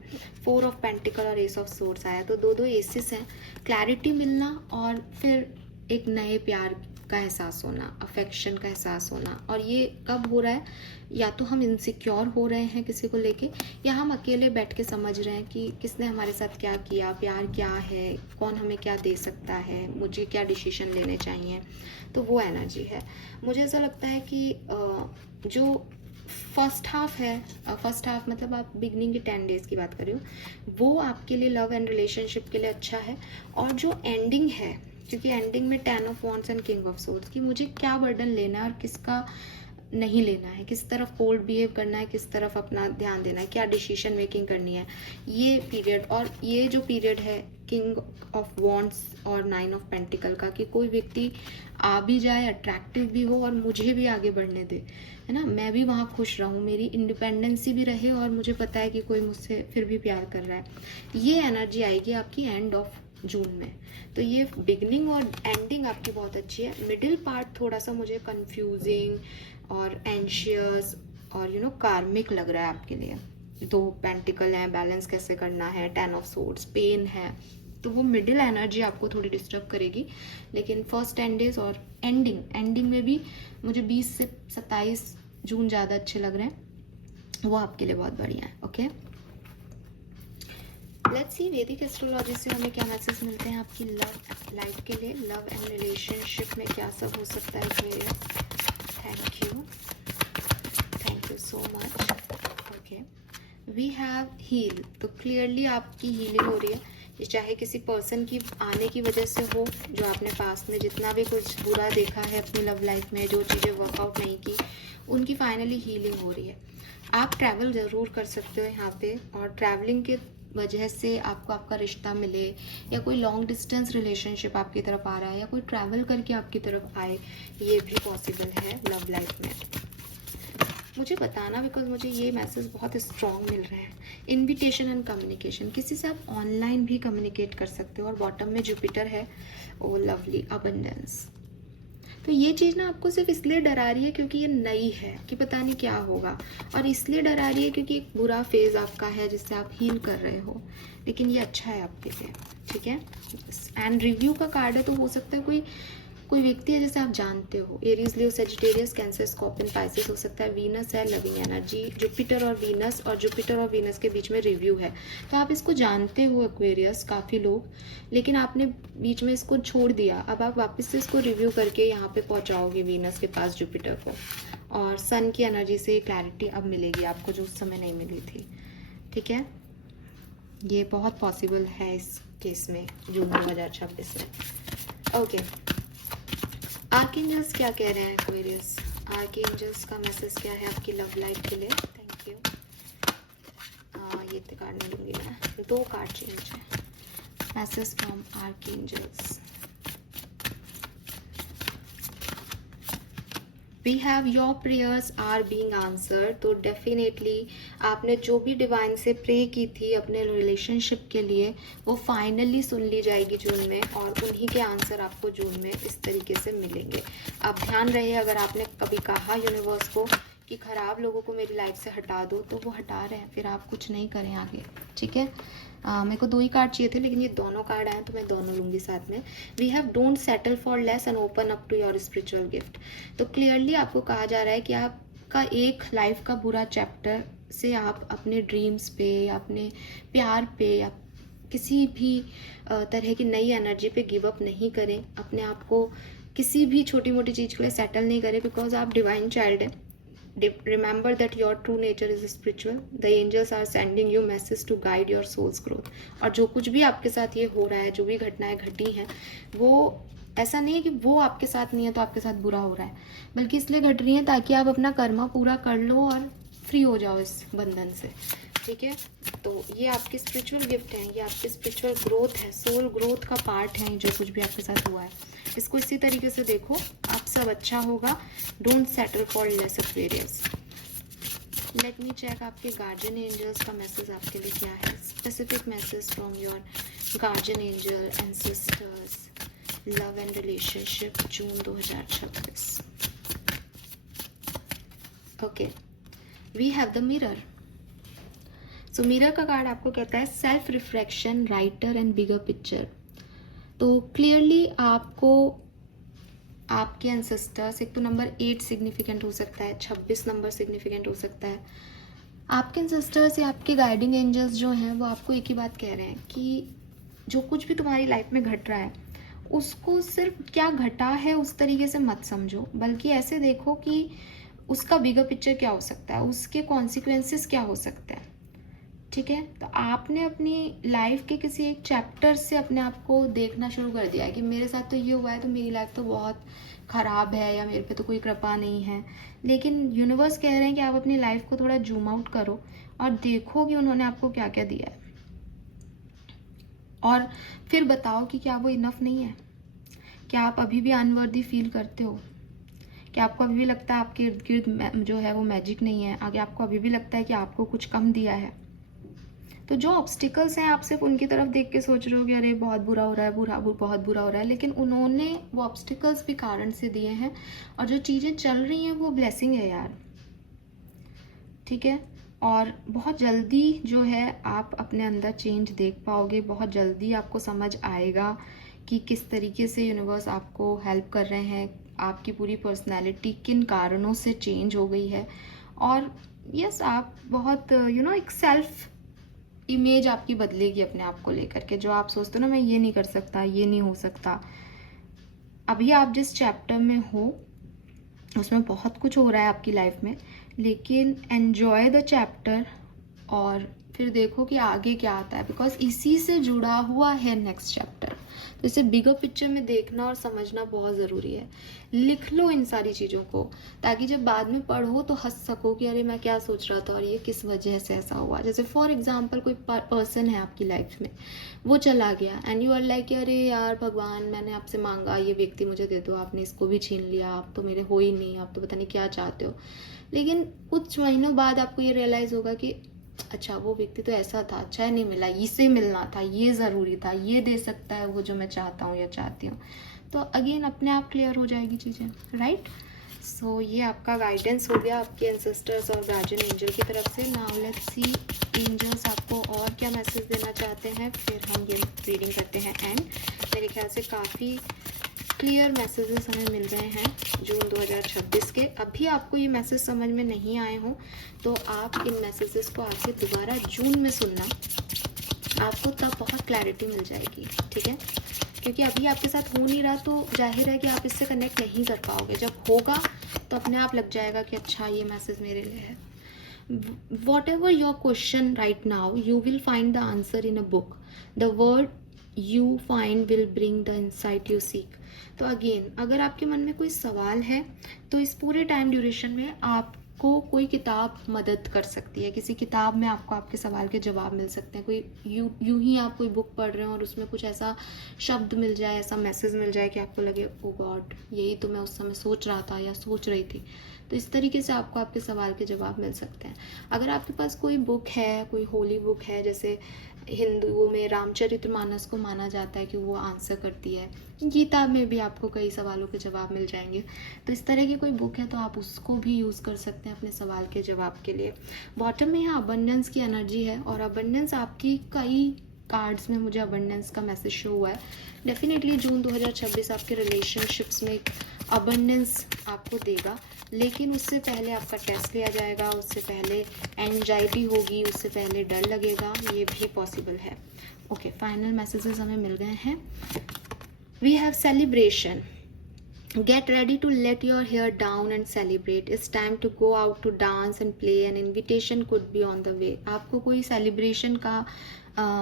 4 ऑफ पेंटिकल और एस ऑफ सोर्ड्स आया। तो दो एसिस हैं। क्लैरिटी मिलना और फिर एक नए प्यार का एहसास होना, अफेक्शन का एहसास होना। और ये कब हो रहा है? या तो हम इनसिक्योर हो रहे हैं किसी को लेके, या हम अकेले बैठ के समझ रहे हैं कि किसने हमारे साथ क्या किया, प्यार क्या है, कौन हमें क्या दे सकता है, मुझे क्या डिसीजन लेने चाहिए। तो वो एनर्जी है। मुझे ऐसा लगता है कि जो फर्स्ट हाफ है, फर्स्ट हाफ मतलब आप बिगनिंग के 10 डेज की बात कर रहे हो, वो आपके लिए लव एंड रिलेशनशिप के लिए अच्छा है। और जो एंडिंग है, क्योंकि एंडिंग में 10 of wands and king of swords, कि मुझे क्या बर्डन लेना है और किसका नहीं लेना है, किस तरफ कोल्ड बिहेव करना है, किस तरफ अपना ध्यान देना है, क्या डिसीजन मेकिंग करनी है, ये पीरियड। और ये जो पीरियड है किंग ऑफ वॉन्ड्स और 9 ऑफ पेंटिकल का, कि कोई व्यक्ति आ भी जाए, अट्रैक्टिव भी हो और मुझे भी आगे बढ़ने दे, है ना, मैं भी वहाँ खुश रहूँ, मेरी इंडिपेंडेंसी भी रहे और मुझे पता है कि कोई मुझसे फिर भी प्यार कर रहा है। ये एनर्जी आएगी आपकी एंड ऑफ जून में। तो ये बिगनिंग और एंडिंग आपकी बहुत अच्छी है। मिडिल पार्ट थोड़ा सा मुझे कंफ्यूजिंग और एंशियस और कार्मिक लग रहा है आपके लिए। 2 पेंटिकल हैं, बैलेंस कैसे करना है, 10 ऑफ सोर्ड्स, पेन है, तो वो मिडिल एनर्जी आपको थोड़ी डिस्टर्ब करेगी। लेकिन फर्स्ट 10 डेज और एंडिंग में भी मुझे 20 से 27 जून ज़्यादा अच्छे लग रहे हैं, वो आपके लिए बहुत बढ़िया है। ओके, लेट्स सी वैदिक एस्ट्रोलॉजी से हमें क्या मैसेज मिलते हैं आपकी लव लाइफ के लिए, लव एंड रिलेशनशिप में क्या सब हो सकता है। Thank you so much. Okay, we have heal, तो क्लियरली आपकी हीलिंग हो रही है। ये चाहे किसी पर्सन की आने की वजह से हो, जो आपने पास्ट में जितना भी कुछ बुरा देखा है अपनी लव लाइफ में, जो चीज़ें वर्कआउट नहीं की, उनकी फाइनली हीलिंग हो रही है। आप ट्रैवल ज़रूर कर सकते हो यहाँ पे, और ट्रैवलिंग के वजह से आपको आपका रिश्ता मिले, या कोई लॉन्ग डिस्टेंस रिलेशनशिप आपकी तरफ आ रहा है, या कोई ट्रैवल करके आपकी तरफ आए, ये भी पॉसिबल है लव लाइफ में। मुझे बताना, बिकॉज मुझे ये मैसेज बहुत स्ट्रॉन्ग मिल रहे हैं। इनविटेशन एंड कम्युनिकेशन, किसी से आप ऑनलाइन भी कम्युनिकेट कर सकते हो, और बॉटम में जुपिटर है, ओ लवली अबंडेंस। तो ये चीज़ ना आपको सिर्फ इसलिए डरा रही है क्योंकि ये नई है, कि पता नहीं क्या होगा, और इसलिए डरा रही है क्योंकि एक बुरा फेज आपका है जिससे आप हील कर रहे हो। लेकिन ये अच्छा है आपके लिए, ठीक है। एंड रिव्यू का कार्ड है, तो हो सकता है कोई व्यक्ति है जैसे आप जानते हो, एरीज, लियो, सेजिटेरियस, कैंसर, स्कॉर्पियन, पाइसेस हो सकता है। वीनस है, लविंग एनर्जी, जुपिटर और वीनस, और जुपिटर और वीनस के बीच में रिव्यू है, तो आप इसको जानते हो एक्वेरियस, काफ़ी लोग, लेकिन आपने बीच में इसको छोड़ दिया। अब आप वापस से इसको रिव्यू करके यहाँ पे पहुँचाओगे वीनस के पास जुपिटर को, और सन की एनर्जी से क्लैरिटी अब मिलेगी आपको, जो उस समय नहीं मिली थी, ठीक है। ये बहुत पॉसिबल है इस केस में जून 2026 में। ओके, आर्कएंजल्स क्या कह रहे हैं एक्वेरियस, आर्कएंजल्स का मैसेज क्या है आपकी लव लाइफ के लिए। Thank you. ये कार्ड नहीं लूँगी मैं, 2 कार्ड चेंज है। Message from archangels, we have your prayers are being answered. तो डेफिनेटली आपने जो भी डिवाइन से प्रे की थी अपने रिलेशनशिप के लिए, वो फाइनली सुन ली जाएगी जून में, और उन्हीं के आंसर आपको जून में इस तरीके से मिलेंगे। अब ध्यान रहे, अगर आपने कभी कहा यूनिवर्स को कि खराब लोगों को मेरी लाइफ से हटा दो, तो वो हटा रहे हैं, फिर आप कुछ नहीं करें आगे, ठीक है। मेरे को 2 ही कार्ड चाहिए थे, लेकिन ये दोनों कार्ड आए तो मैं दोनों लूँगी साथ में। We have don't settle for less and open up to your spiritual gift. तो क्लियरली आपको कहा जा रहा है कि आपका एक लाइफ का बुरा चैप्टर से आप अपने ड्रीम्स पे, या अपने प्यार पे, या किसी भी तरह की नई एनर्जी पे गिव अप नहीं करें। अपने आप को किसी भी छोटी मोटी चीज़ के लिए सेटल नहीं करें, बिकॉज आप डिवाइन चाइल्ड हैं। Remember that your true nature is spiritual. The angels are sending you message to guide your soul's growth. और जो कुछ भी आपके साथ ये हो रहा है, जो भी घटनाएं घटी हैं, वो ऐसा नहीं है कि वो आपके साथ नहीं है तो आपके साथ बुरा हो रहा है, बल्कि इसलिए घट रही है ताकि आप अपना कर्मा पूरा कर लो और फ्री हो जाओ इस बंधन से, ठीक है। तो ये आपकी स्पिरिचुअल गिफ्ट है, ये आपकी स्पिरिचुअल ग्रोथ है, सोल ग्रोथ का पार्ट है जो कुछ भी आपके साथ हुआ है। इसको इसी तरीके से देखो, आप सब अच्छा होगा। Don't settle for less Aquarius. Let me check आपके गार्जियन एंजल्स का मैसेज आपके लिए क्या है। Specific message from your guardian angel and sisters, love and relationship, June 2026। Okay, we have the mirror. So mirror का कार्ड आपको कहता है self reflection, writer and bigger picture. तो क्लियरली आपको आपके एंसेस्टर्स, एक तो नंबर 8 सिग्निफिकेंट हो सकता है, 26 नंबर सिग्निफिकेंट हो सकता है। आपके एंसेस्टर्स या आपके गाइडिंग एंजल्स जो हैं, वो आपको एक ही बात कह रहे हैं कि जो कुछ भी तुम्हारी लाइफ में घट रहा है, उसको सिर्फ क्या घटा है उस तरीके से मत समझो, बल्कि ऐसे देखो कि उसका बिगर पिक्चर क्या हो सकता है, उसके कॉन्सिक्वेंसेस क्या हो सकते हैं। ठीक है, तो आपने अपनी लाइफ के किसी एक चैप्टर से अपने आप को देखना शुरू कर दिया है कि मेरे साथ तो ये हुआ है तो मेरी लाइफ तो बहुत ख़राब है या मेरे पे तो कोई कृपा नहीं है। लेकिन यूनिवर्स कह रहे हैं कि आप अपनी लाइफ को थोड़ा जूम आउट करो और देखो कि उन्होंने आपको क्या क्या दिया है, और फिर बताओ कि क्या वो इनफ नहीं है। क्या आप अभी भी अनवर्दी फील करते हो? क्या आपको अभी भी लगता है आपके इर्द गिर्द जो है वो मैजिक नहीं है? आगे आपको अभी भी लगता है कि आपको कुछ कम दिया है? तो जो ऑब्स्टिकल्स हैं आप सिर्फ उनकी तरफ देख के सोच रहे हो कि अरे बहुत बुरा हो रहा है, बहुत बुरा हो रहा है, लेकिन उन्होंने वो ऑब्स्टिकल्स भी कारण से दिए हैं, और जो चीज़ें चल रही हैं वो ब्लेसिंग है यार। ठीक है, और बहुत जल्दी जो है आप अपने अंदर चेंज देख पाओगे, बहुत जल्दी आपको समझ आएगा कि किस तरीके से यूनिवर्स आपको हेल्प कर रहे हैं, आपकी पूरी पर्सनैलिटी किन कारणों से चेंज हो गई है। और यस, आप बहुत एक सेल्फ इमेज आपकी बदलेगी अपने आप को लेकर के। जो आप सोचते हो ना मैं ये नहीं कर सकता, ये नहीं हो सकता, अभी आप जिस चैप्टर में हो उसमें बहुत कुछ हो रहा है आपकी लाइफ में, लेकिन एन्जॉय द चैप्टर और फिर देखो कि आगे क्या आता है, बिकॉज इसी से जुड़ा हुआ है नेक्स्ट चैप्टर। तो इसे बिगर पिक्चर में देखना और समझना बहुत ज़रूरी है। लिख लो इन सारी चीज़ों को, ताकि जब बाद में पढ़ो तो हंस सको कि अरे मैं क्या सोच रहा था और ये किस वजह से ऐसा हुआ। जैसे फॉर एग्जाम्पल कोई पर्सन है आपकी लाइफ में, वो चला गया एंड यू आर लाइक अरे यार भगवान, मैंने आपसे मांगा ये व्यक्ति मुझे दे दो, आपने इसको भी छीन लिया, आप तो मेरे हो ही नहीं, आप तो पता नहीं क्या चाहते हो। लेकिन कुछ महीनों बाद आपको ये रियलाइज़ होगा कि अच्छा वो व्यक्ति तो ऐसा था, अच्छा नहीं मिला, इसे मिलना था, ये ज़रूरी था, ये दे सकता है वो जो मैं चाहता हूँ या चाहती हूँ। तो अगेन अपने आप क्लियर हो जाएगी चीज़ें, राइट। सो ये आपका गाइडेंस हो गया आपके एंसेस्टर्स और गार्जियन एंजल की तरफ से। नाउ लेट्स सी एंजल्स आपको और क्या मैसेज देना चाहते हैं, फिर हम ये रीडिंग करते हैं। एंड मेरे ख्याल से काफ़ी क्लियर मैसेजेस हमें मिल रहे हैं जून 2026 के। अभी आपको ये मैसेज समझ में नहीं आए हों तो आप इन मैसेजेस को आके दोबारा जून में सुनना, आपको तब बहुत क्लैरिटी मिल जाएगी। ठीक है, क्योंकि अभी आपके साथ हो नहीं रहा तो जाहिर है कि आप इससे कनेक्ट नहीं कर पाओगे। जब होगा तो अपने आप लग जाएगा कि अच्छा ये मैसेज मेरे लिए है। Whatever your question right now, you will find the answer in a book. The word you find will bring the insight you seek. तो अगेन अगर आपके मन में कोई सवाल है तो इस पूरे टाइम ड्यूरेशन में आपको कोई किताब मदद कर सकती है। किसी किताब में आपको आपके सवाल के जवाब मिल सकते हैं। कोई यूं ही आप कोई बुक पढ़ रहे हो और उसमें कुछ ऐसा शब्द मिल जाए, ऐसा मैसेज मिल जाए कि आपको लगे ओ गॉड, यही तो मैं उस समय सोच रहा था या सोच रही थी। तो इस तरीके से आपको आपके सवाल के जवाब मिल सकते हैं। अगर आपके पास कोई बुक है, कोई होली बुक है, जैसे हिंदुओं में रामचरितमानस को माना जाता है कि वो आंसर करती है, गीता में भी आपको कई सवालों के जवाब मिल जाएंगे। तो इस तरह की कोई बुक है तो आप उसको भी यूज़ कर सकते हैं अपने सवाल के जवाब के लिए। बॉटम में यहाँ अबंडेंस की एनर्जी है और अबंडेंस आपकी कई कार्ड्स में मुझे अबंडेंस का मैसेज शो हुआ है। डेफिनेटली जून 2026 आपके रिलेशनशिप्स में अबंडेंस आपको देगा, लेकिन उससे पहले आपका टेस्ट लिया जाएगा, उससे पहले एंजाइटी होगी, उससे पहले डर लगेगा, ये भी पॉसिबल है। ओके, फाइनल मैसेजेस हमें मिल गए हैं। We have celebration, get ready to let your hair down and celebrate. It's time to go out to dance and play. An invitation could be on the way. आपको कोई celebration का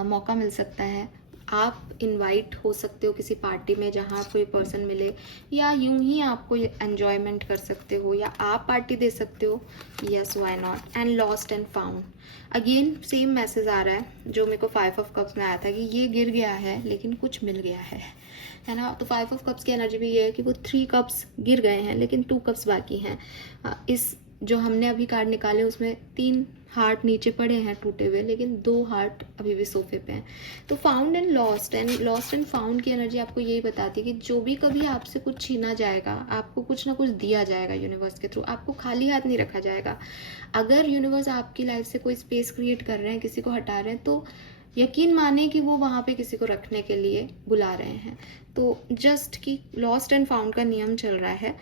मौका मिल सकता है। आप इनवाइट हो सकते हो किसी पार्टी में जहाँ कोई पर्सन मिले, या यूं ही आपको एन्जॉयमेंट कर सकते हो, या आप पार्टी दे सकते हो। Yes, why not. And lost and found, again same message आ रहा है जो मेरे को 5 ऑफ कप्स में आया था कि ये गिर गया है लेकिन कुछ मिल गया है ना। तो 5 ऑफ कप्स की एनर्जी भी ये है कि वो 3 कप्स गिर गए हैं लेकिन 2 कप्स बाकी हैं। इस जो हमने अभी कार्ड निकाले उसमें 3 हार्ट नीचे पड़े हैं टूटे हुए, लेकिन 2 हार्ट अभी भी सोफे पे हैं। तो found and lost and found की एनर्जी आपको यही बताती है कि जो भी कभी आपसे कुछ छीना जाएगा, आपको कुछ ना कुछ दिया जाएगा यूनिवर्स के थ्रू, आपको खाली हाथ नहीं रखा जाएगा। अगर यूनिवर्स आपकी लाइफ से कोई स्पेस क्रिएट कर रहे हैं, किसी को हटा रहे हैं, तो यकीन माने कि वो वहाँ पे किसी को रखने के लिए बुला रहे हैं। तो जस्ट कि लॉस्ट एंड फाउंड का नियम चल रहा है,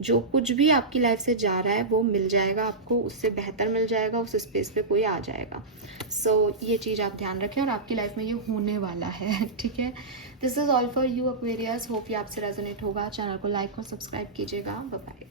जो कुछ भी आपकी लाइफ से जा रहा है वो मिल जाएगा आपको, उससे बेहतर मिल जाएगा, उस स्पेस पे कोई आ जाएगा। सो ये चीज़ आप ध्यान रखें और आपकी लाइफ में ये होने वाला है। ठीक है, this is all for you Aquarius. Hope ये आपसे रेजोनेट होगा। चैनल को लाइक और सब्सक्राइब कीजिएगा। Bye bye.